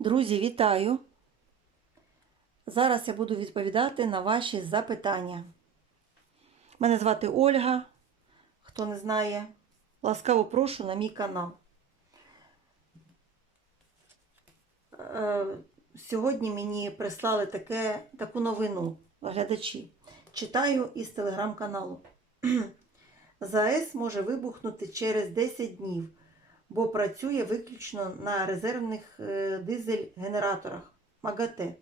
Друзі, вітаю! Зараз я буду відповідати на ваші запитання. Мене звати Ольга. Хто не знає, ласкаво прошу на мій канал. Е, Сьогодні мені прислали таке, таку новину глядачі. Читаю із телеграм-каналу. ЗАЕС може вибухнути через 10 днів, бо працює виключно на резервних е, дизель-генераторах МАГАТЕ.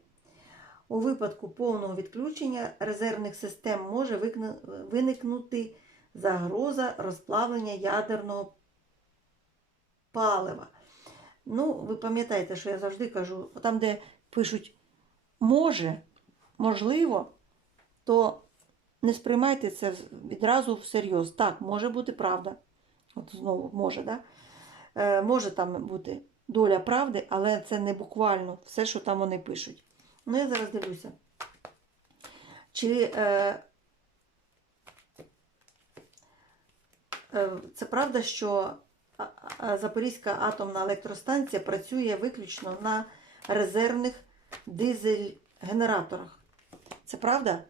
У випадку повного відключення резервних систем може виникнути загроза розплавлення ядерного палива. Ну, ви пам'ятаєте, що я завжди кажу, там, де пишуть може, можливо, то не сприймайте це відразу всерйоз. Так, може бути правда. От знову може, да? Е, може там бути доля правди, але це не буквально все, що там вони пишуть. Ну, я зараз дивлюся. Чи е, е, це правда, що Запорізька атомна електростанція працює виключно на резервних дизель-генераторах? Це правда?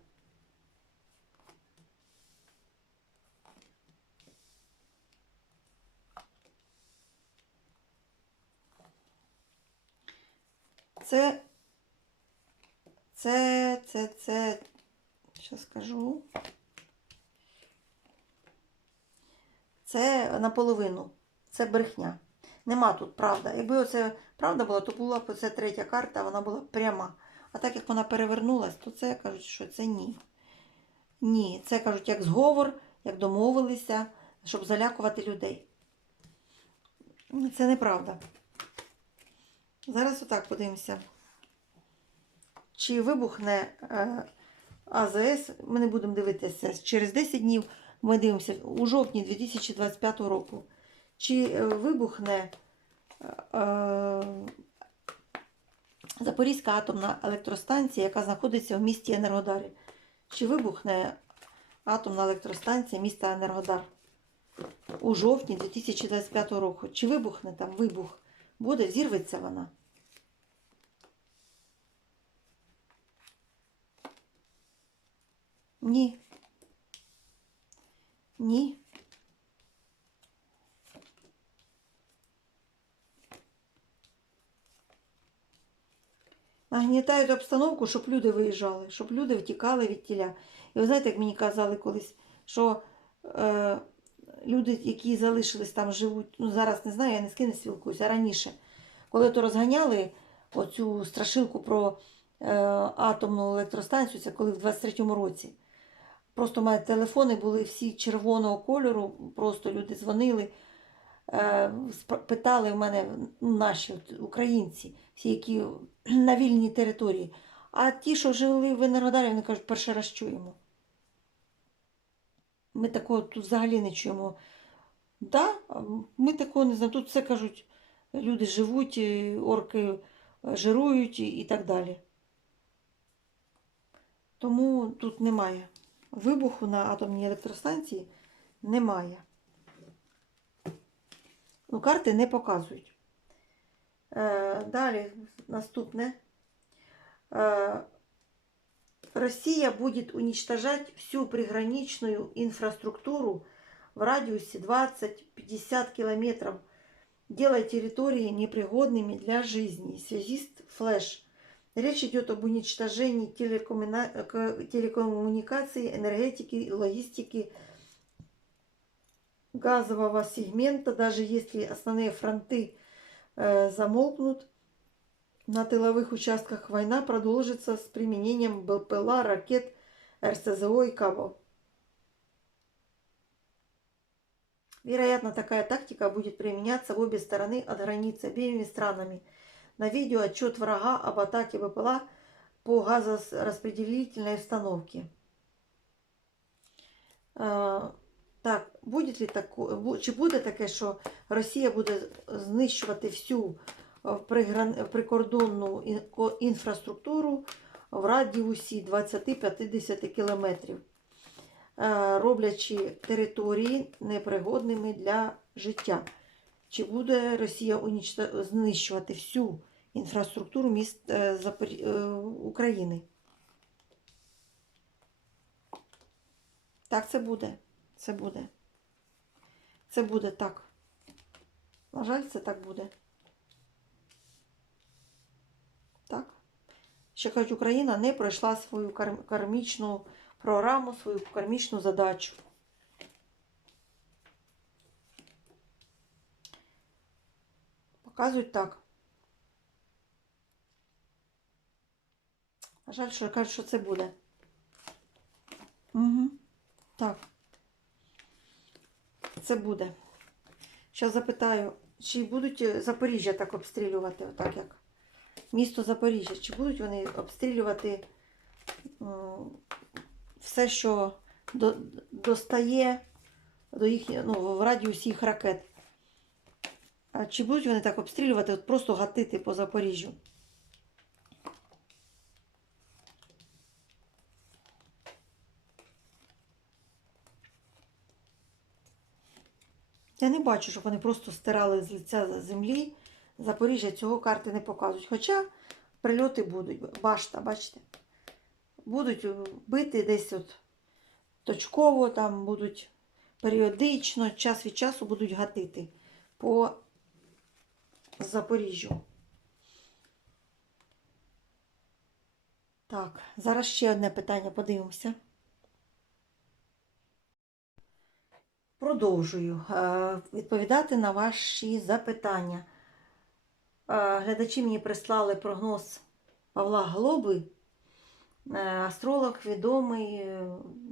Це, це, це, це, що скажу. Це наполовину. Це брехня. Нема тут правда. Якби оце правда була, то була б це третя карта, вона була пряма. А так як вона перевернулась, то це кажуть, що це ні. Ні, це кажуть, як зговор, як домовилися, щоб залякувати людей. Це неправда. Зараз отак подивимося. Чи вибухне е, АЗС, ми не будемо дивитися через 10 днів, ми дивимося у жовтні 2025 року. Чи е, вибухне е, Запорізька атомна електростанція, яка знаходиться в місті Енергодарі? Чи вибухне атомна електростанція міста Енергодар у жовтні 2025 року? Чи вибухне там вибух? Буде, зірветься вона? Ні. Ні. Нагнітають обстановку, щоб люди виїжджали, щоб люди втікали від тіля. І ви знаєте, як мені казали колись, що е, люди, які залишились там, живуть, ну зараз не знаю, я не з ким не спілкуюся, а раніше, коли то розганяли оцю страшилку про е, атомну електростанцію, це коли в 23-му році. Просто у телефони були всі червоного кольору, просто люди дзвонили, е, питали в мене ну, наші українці, всі, які на вільній території. А ті, що жили в Енергодарі, вони кажуть, перший раз чуємо. Ми такого тут взагалі не чуємо. Да, ми такого не знаємо. Тут все кажуть, люди живуть, е, орки е, жирують і так далі. Тому тут немає. Вибуху на атомній електростанції немає. Ну, карти не показують. Е, далі, наступне. Е, Россия будет уничтожать всю приграничную инфраструктуру в радиусе 20-50 километров, делая территории непригодными для жизни. Связист Флэш. Речь идет об уничтожении телекоммуна- к- телекоммуникаций, энергетики, логистики, газового сегмента, даже если основные фронты э, замолкнут, на тыловых участках война продолжится с применением БПЛА, ракет, РСЗО и КАБов. Вероятно, такая тактика будет применяться в обе стороны от границы обеими странами. На видео отчет врага об атаке БПЛА по газораспределительной установке. Е, Так, буде ли тако, бу- чи буде таке, що Росія буде знищувати всю пригран- прикордонну інфраструктуру в радіусі 20-50 кілометрів, е, роблячи території непригодними для життя? Чи буде Росія знищувати всю інфраструктуру міст е, е, України. Так, це буде. Це буде. Це буде так. На жаль, це так буде. Так. Ще кажуть, Україна не пройшла свою кармічну програму, свою кармічну задачу. Показують так. На жаль, що кажуть, що це буде. Угу. Так. Це буде. Зараз запитаю, чи будуть е, Запоріжжя так обстрілювати, отак як місто Запоріжжя, чи будуть вони обстрілювати все, що до, достає до їх, ну, в радіусі їх ракет. А чи будуть вони так обстрілювати, от просто гатити по Запоріжжю? Я не бачу, щоб вони просто стирали з лиця землі. Запоріжжя цього карти не показують. Хоча прильоти будуть. Башта, бачите? Будуть е, бити десь от точково, там будуть періодично, час від часу будуть гатити по Запоріжжю. Так, зараз ще одне питання подивимося. Продовжую е, відповідати на ваші запитання. Глядачі мені прислали прогноз Павла Глоби. Е, Астролог відомий, е,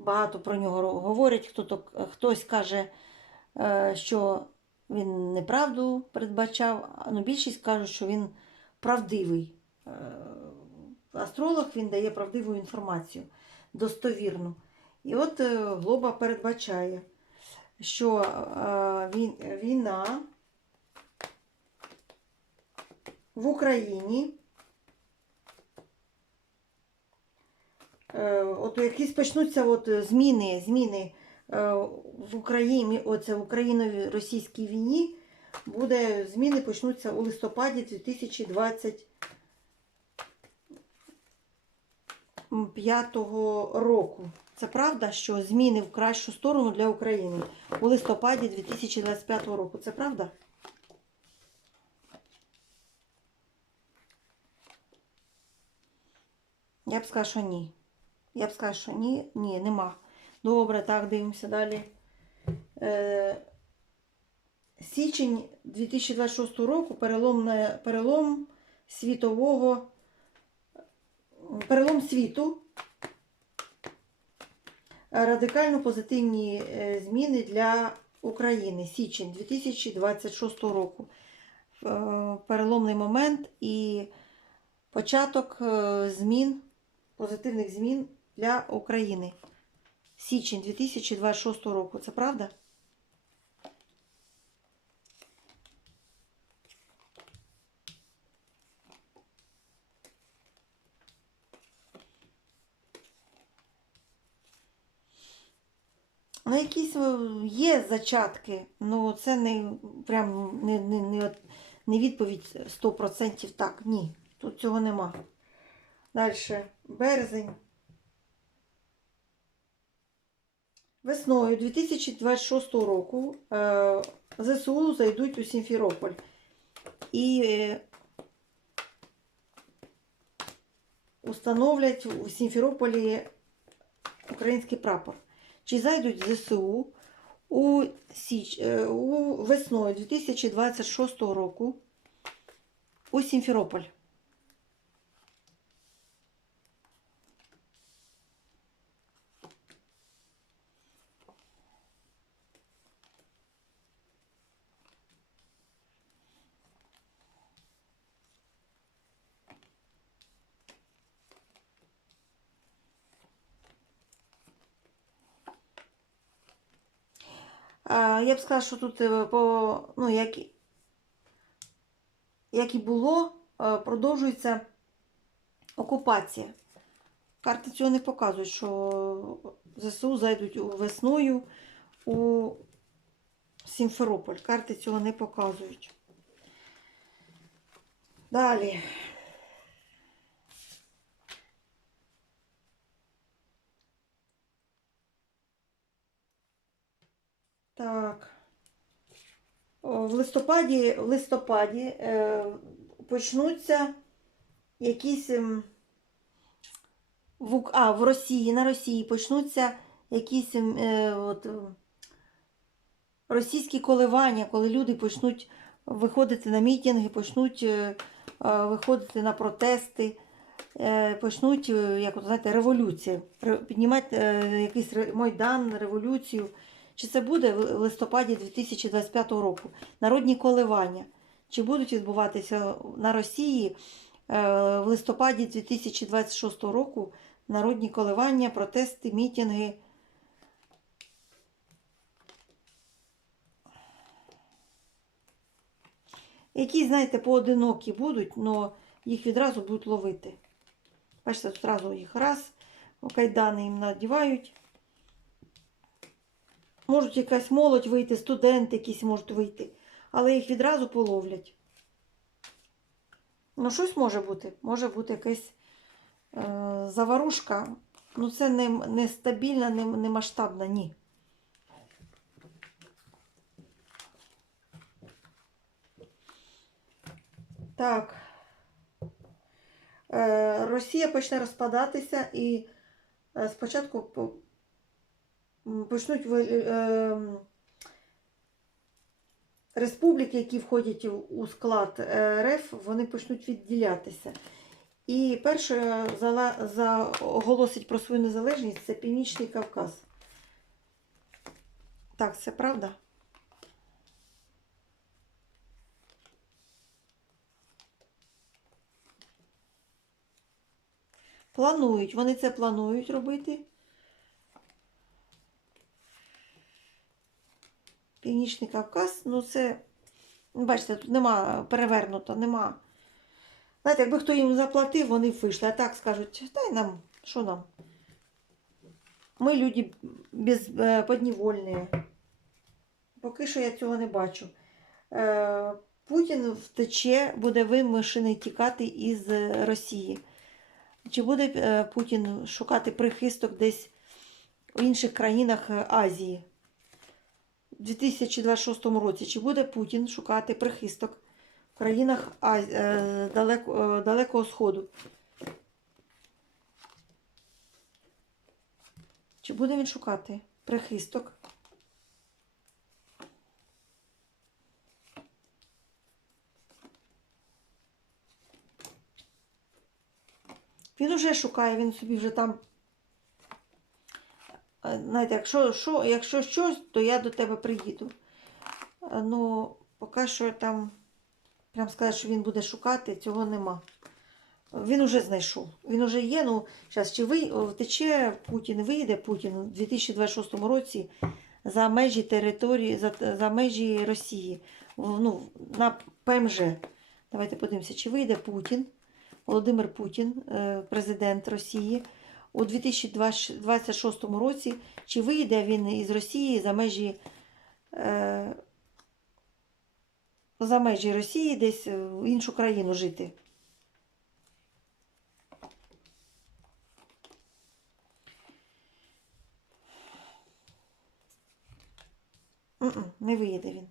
багато про нього говорять. Хто-то, хтось каже, е, що він неправду передбачав, а ну, більшість кажуть, що він правдивий. Астролог він дає правдиву інформацію, достовірну. І от Глоба передбачає що війна в Україні. е, От якісь почнуться от зміни, зміни е, в Україні, оце в Україно-російській війні, буде зміни почнуться у листопаді 2025 року. Це правда, що зміни в кращу сторону для України у листопаді 2025 року. Це правда? Я б сказала, що ні. Я б сказала, що ні, ні, нема. Добре, так, дивимося далі. Е, січень 2026 року перелом, перелом світового, перелом світу радикально позитивні е, зміни для України. Січень 2026 року. Е, Переломний момент і початок е, змін, позитивних змін для України. Січень 2026 року. Це правда? Ну, якісь е, є зачатки, ну це не прям не, не, не, не відповідь 100% так. Ні, тут цього нема. Далі, березень. Весною 2026 року е, ЗСУ зайдуть у Сімферополь. І е, установлять у Сімферополі український прапор. Чи зайдуть ЗСУ у, січ... е, весною 2026 року у Сімферополь? А, Я б сказала, що тут е, по, ну, як, як і було, е, продовжується окупація. Карти цього не показують, що ЗСУ зайдуть весною у Сімферополь. Карти цього не показують. Далі. Так. В листопаді, в листопаді е, почнуться якісь. ем, в, а, в Росії, на Росії почнуться якісь ем, е, от, ем, російські коливання, коли люди почнуть виходити на мітинги, почнуть е, е, виходити на протести, е, почнуть, е, як от, знаєте, революцію, ре- піднімати е, якийсь майдан, революцію. Чи це буде в листопаді 2025 року? Народні коливання. Чи будуть відбуватися на Росії е, в листопаді 2026 року народні коливання, протести, мітинги? Які, знаєте, поодинокі будуть, але їх відразу будуть ловити. Бачите, одразу їх раз, кайдани їм надівають. Можуть якась молодь вийти, студенти якісь можуть вийти, але їх відразу половлять. Ну, щось може бути. Може бути якась е, заварушка. Ну, це не, не стабільна, не, не масштабна, ні. Так. Е, Росія почне розпадатися і е, спочатку почнуть е, ем, республіки, які входять у- склад е, РФ, вони почнуть відділятися. І перше зала- за, оголосить про свою незалежність це Північний Кавказ. Так, це правда? Планують, вони це планують робити. Північний Кавказ, ну це, ну, бачите, тут нема перевернуто, нема. Знаєте, якби хто їм заплатив, вони б вийшли. А так скажуть, дай нам, що нам? Ми люди без, е, подневольні. Поки що я цього не бачу. Е, Путін втече, буде вимушений тікати із Росії. Чи буде е, Путін шукати прихисток десь у інших країнах Азії? У 2026 році чи буде Путін шукати прихисток в країнах е, далеко... е, Далекого Сходу? Чи буде він шукати прихисток? Він уже шукає, він собі вже там. Знаєте, якщо, що, якщо щось, то я до тебе приїду. Е, Ну, поки що там, прям сказати, що він буде шукати, цього нема. Він уже знайшов. Він уже є. Ну, зараз чи ви, втече Путін, вийде Путін у 2026 році за межі території, за, за межі Росії. Ну, на ПМЖ. Давайте подивимося, чи вийде Путін. Володимир Путін, е, президент Росії, у 2026 році, чи вийде він із Росії за межі, е, за межі Росії десь в іншу країну жити? Не виїде він.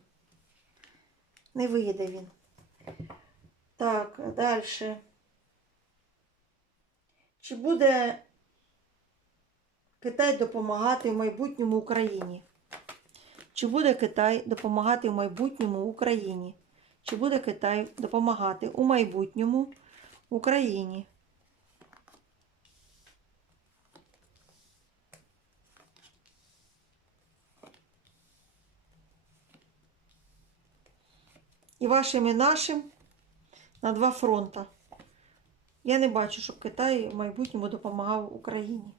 Не виїде він. Так, далі. Чи буде Китай допомагати в майбутньому Україні? Чи буде Китай допомагати в майбутньому Україні? Чи буде Китай допомагати у майбутньому Україні? І вашим і нашим на два фронта. Я не бачу, щоб Китай в майбутньому допомагав Україні.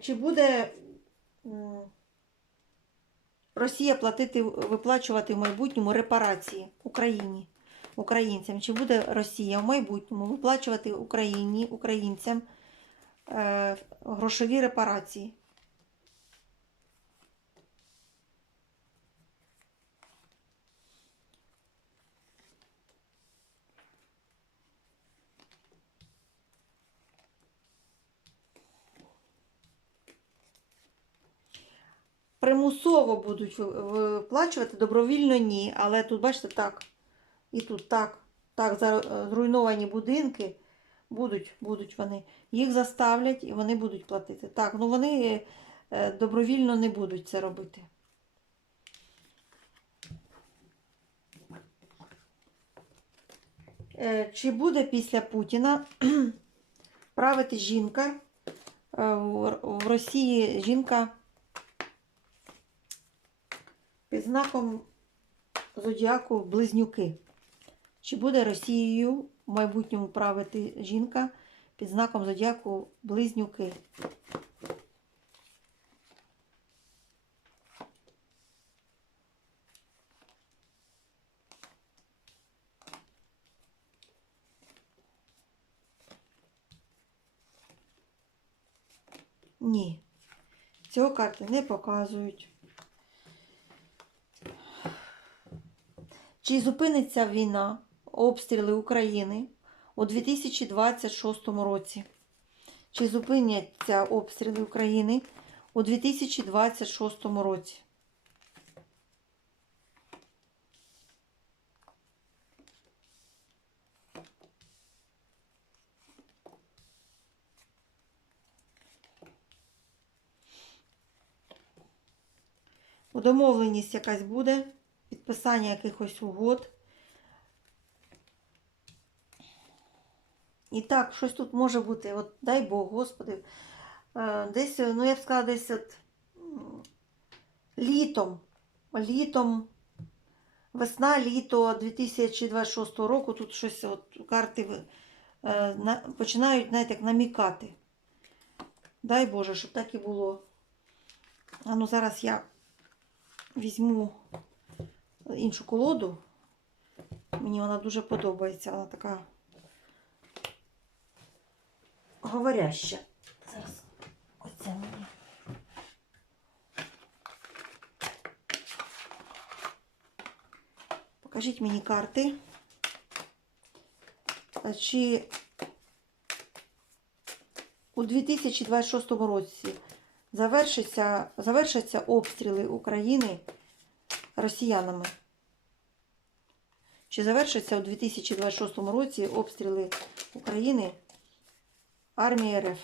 Чи буде Росія платити, виплачувати в майбутньому репарації Україні, українцям? Чи буде Росія в майбутньому виплачувати Україні, українцям е, грошові репарації? Примусово будуть виплачувати, добровільно ні. Але тут, бачите, так. І тут так. Так, е, зруйновані будинки будуть, будуть вони. Їх заставлять і вони будуть платити. Так, ну вони е, добровільно не будуть це робити. Е, Чи буде після Путіна правити жінка? В Росії жінка під знаком зодіаку близнюки. Чи буде Росією в майбутньому правити жінка під знаком зодіаку близнюки? Ні. Цього карти не показують. Чи зупиниться війна, обстріли України у 2026 році? Чи зупиняться обстріли України у 2026 році? Домовленість якась буде, підписання якихось угод. І так, щось тут може бути, от дай Бог, Господи, е, десь, ну я б сказала, десь от літом, літом, весна, літо 2026 року, тут щось от карти е, на, починають, знаєте, як намікати. Дай Боже, щоб так і було. А ну зараз я візьму іншу колоду. Мені вона дуже подобається. Вона така говоряща. Зараз оце мені. Покажіть мені карти. Чи у 2026 році завершаться, завершаться обстріли України росіянами? Чи завершаться у 2026 році обстріли України армії РФ?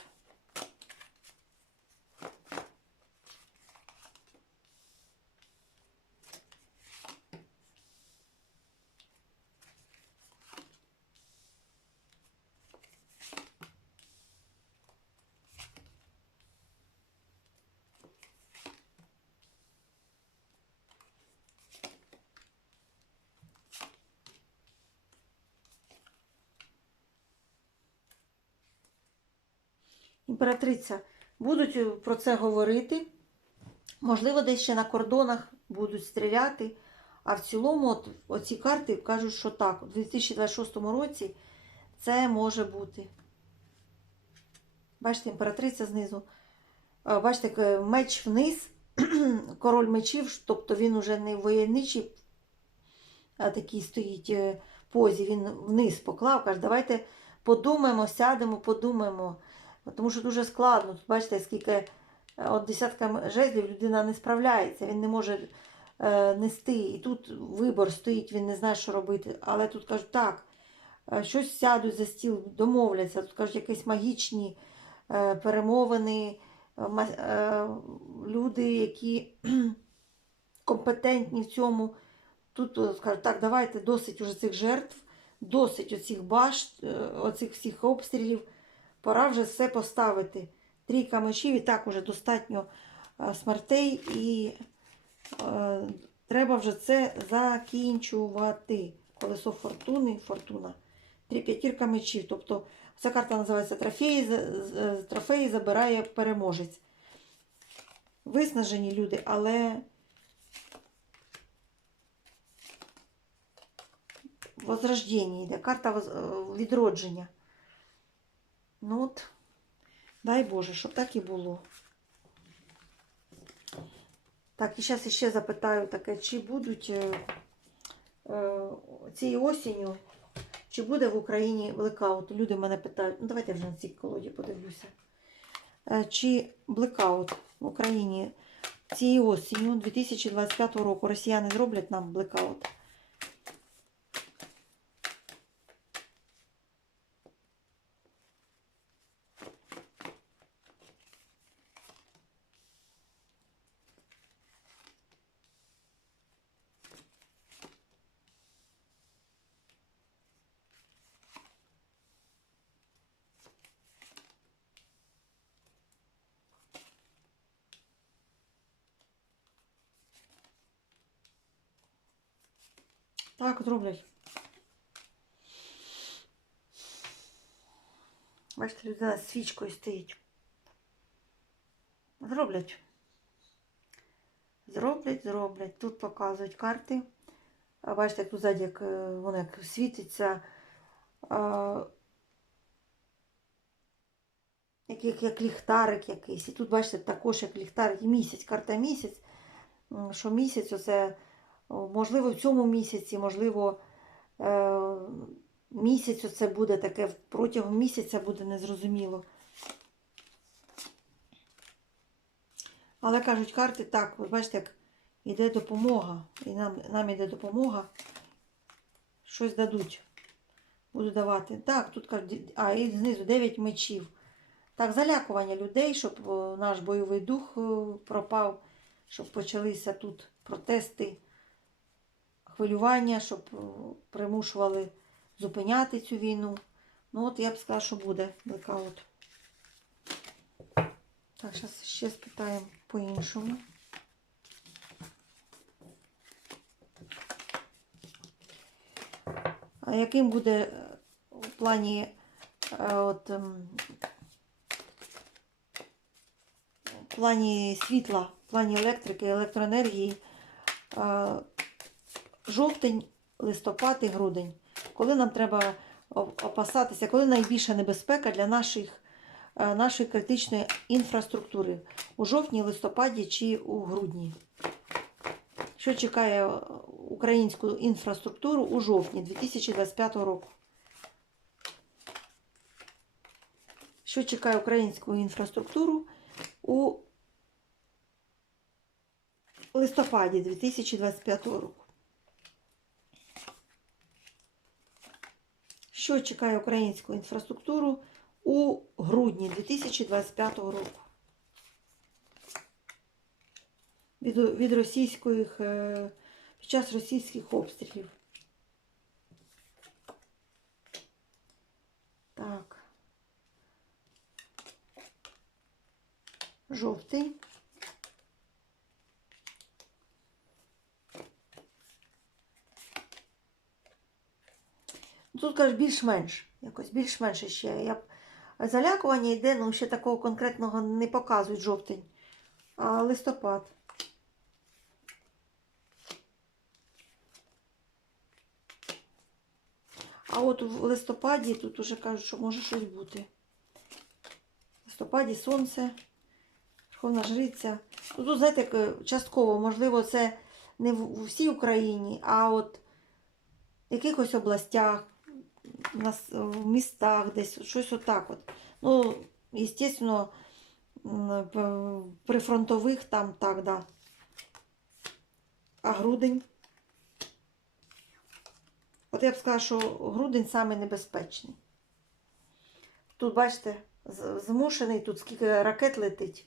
Імператриця, будуть е, про це говорити. Можливо, десь ще на кордонах будуть стріляти. А в цілому, от, оці карти кажуть, що так, у 2026 році це може бути. Бачите, імператриця знизу. Бачите, меч вниз, король мечів, тобто він уже не в воєнничій а такий стоїть е, позі, він вниз поклав, каже, давайте подумаємо, сядемо, подумаємо. Тому що дуже складно. Тут бачите, скільки е, от десятка жезлів людина не справляється, він не може е, нести. І тут вибор стоїть, він не знає, що робити. Але тут кажуть, так, е, щось сядуть за стіл, домовляться. Тут кажуть, якісь магічні е, перемовини, е, е, люди, які компетентні в цьому. Тут е, скажуть, так, давайте досить уже цих жертв, досить оцих башт, оцих всіх обстрілів. Пора вже все поставити. Трійка мечів і так уже достатньо е, смертей, і е, треба вже це закінчувати. Колесо фортуни, фортуна. Три п'ятірка мечів. Тобто ця карта називається трофеї, з- трофеї забирає переможець. Виснажені люди, але возрождення йде. Карта е, відродження. Ну от, дай Боже, щоб так і було. Так, і зараз ще запитаю таке, чи будуть е, е, цією осінню, чи буде в Україні блекаут? Люди мене питають, ну давайте я вже на цій колоді подивлюся. Е, чи блекаут в Україні цією осінню 2025 року росіяни зроблять нам блекаут. Так, зроблять. Бачите, людина з свічкою стоїть. Зроблять. Зроблять, зроблять. Тут показують карти. Бачите, як тут ззаді, як е, воно як світиться. Як, як, як ліхтарик якийсь. І тут, бачите, також як ліхтарик місяць, карта місяць. Що місяць оце, можливо, в цьому місяці, можливо, е, місяць оце буде таке, протягом місяця буде незрозуміло. Але кажуть карти так, ви бачите, як йде допомога. І нам, нам йде допомога. Щось дадуть. Буду давати. Так, тут кажуть, а, і знизу 9 мечів. Так, залякування людей, щоб наш бойовий дух е, пропав, щоб почалися тут протести, хвилювання, щоб примушували зупиняти цю війну. Ну, от я б сказала, що буде блекаут. Так, зараз ще спитаємо по-іншому. А яким буде е, в плані е, от, ем, в плані світла, в плані електрики, електроенергії е, жовтень, листопад і грудень, коли нам треба опасатися, коли найбільша небезпека для наших, е, нашої критичної інфраструктури у жовтні, листопаді чи у грудні. Що чекає е, українську інфраструктуру у жовтні 2025 року? Що чекає українську інфраструктуру у листопаді 2025 року? Що чекає українську інфраструктуру у грудні 2025 року? Від, від російських, е, під час російських обстрілів. Так. Жовтий. Тут кажуть більш-менш. Якось більш-менш ще. Я... Залякування йде, ну ще такого конкретного не показують жовтень. А листопад. А от в листопаді тут уже кажуть, що може щось бути. В листопаді сонце, Верховна Жриця. Ну, тут, знаєте, е, частково, можливо, це не в у всій Україні, а от в якихось областях, на с- в містах десь, щось отак от. Ну, звісно, при фронтових там так, да. А грудень. От я б сказала, що грудень небезпечний. Тут, бачите, змушений, тут скільки ракет летить.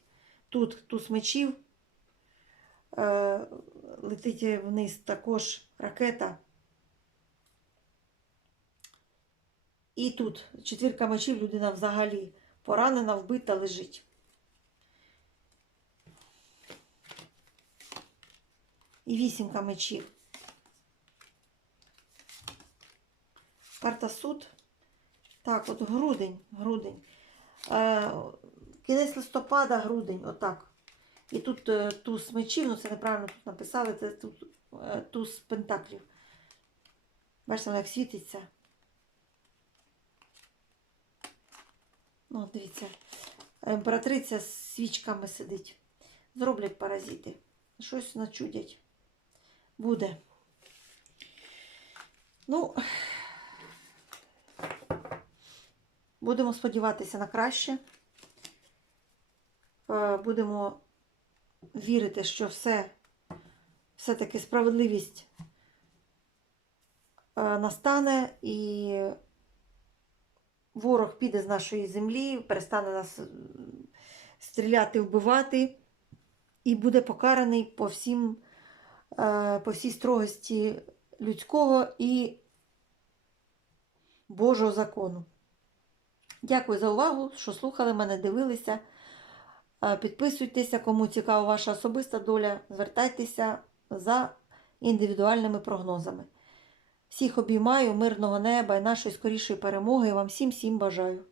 Тут туз мечів. Е, летить вниз також ракета. І тут четвірка мечів, людина взагалі поранена, вбита, лежить. І вісімка мечів. Карта суд. Так, от грудень, грудень. Е, кінець листопада, грудень, отак. І тут е, туз мечів, ну це неправильно тут написали, це тут е, туз пентаклів. Бачите, воно як світиться. Ну, дивіться, імператриця з свічками сидить. Зроблять паразити. Щось начудять. Буде. Ну, будемо сподіватися на краще. Е, Будемо вірити, що все, все-таки справедливість е, настане і ворог піде з нашої землі, перестане нас стріляти, вбивати і буде покараний по всім, е, по всій строгості людського і Божого закону. Дякую за увагу, що слухали мене, дивилися. Е, Підписуйтеся, кому цікава ваша особиста доля. Звертайтеся за індивідуальними прогнозами. Всіх обіймаю, мирного неба і нашої скорішої перемоги. І Вам всім всім бажаю.